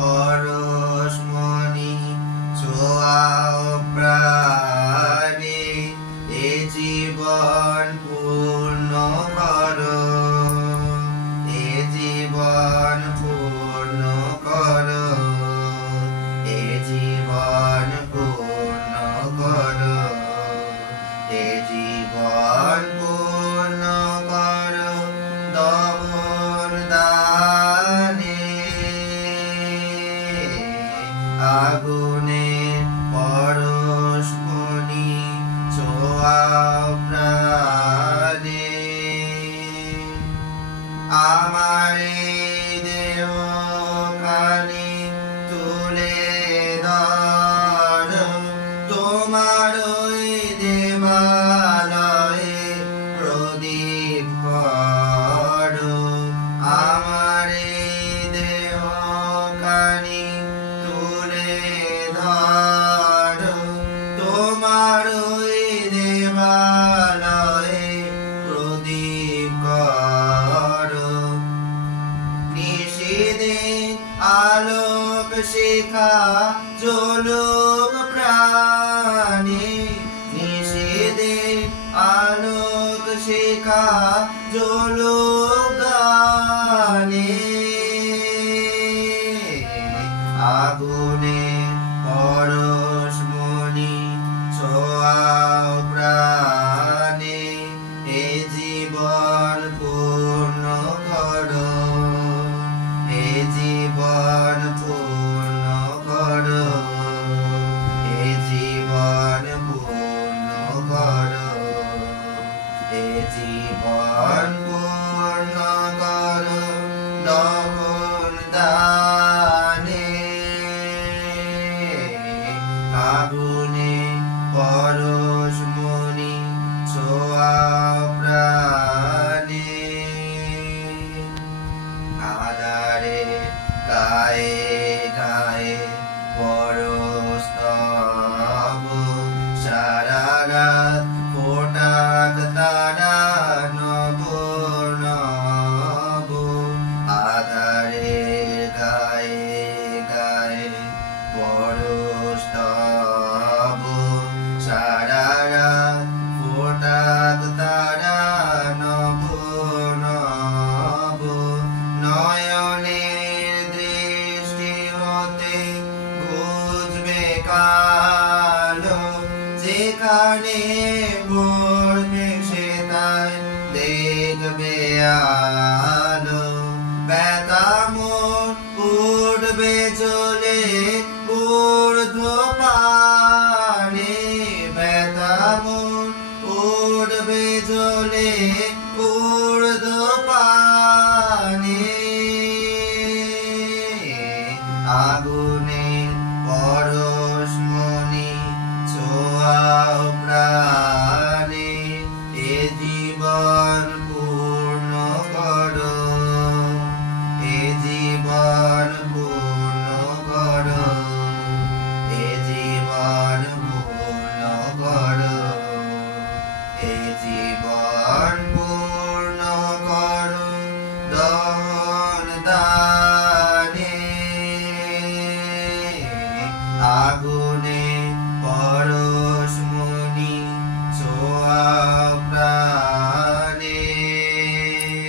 পরশমণি ছোঁয়াও প্রাণে, এ জীবন পূর্ণ করো, এ জীবন পূর্ণ করো, এ জীবন পূর্ণ করো, এ জীবন পূর্ণ করো দমন দানে। আগুনে পরশমণি ছোঁয়াও প্রাণে, আমার দেহ খানি তুলে ধরো, তোমার দেবালয়ে প্রদীপ করো। আমার দেহ খানি তুলে ধরো, তোমার দেবালয়ে প্রদীপ করো। নিশিদিন আলোক শিখা জ্বলুক প্রাণে, নিশিদিন আলোক শিখা জ্বলুক গানে। আগুনে পরশমণি ছোঁয়াও প্রাণে, এ জীবন পূর্ণ করো, এ জীবন পূর্ণ করো, এ জীবন পূর্ণ করো, এ জীবন পূর্ণ করো দমন দানে। আগুনে পরশমণি ছোঁয়াও প্রাণে, আধারে গায়ে গায়ে পরস্তব, সারা রাত ফোটাক তারা নব নব। আধারে গায়ে গায়ে পরস্তব, সারা রাত ফোটাক তারা নব নব। নয়নের দৃষ্টি হতে বুঝবে কালো, যেখানে পড়বে সে তাই দেখবে আলো। ব্যথা মন উঠবে চলে ঊর্ধ্বপানে, ব্যথা মন উঠবে চলে ঊর্ধ্বপানে। আগুনে পরশ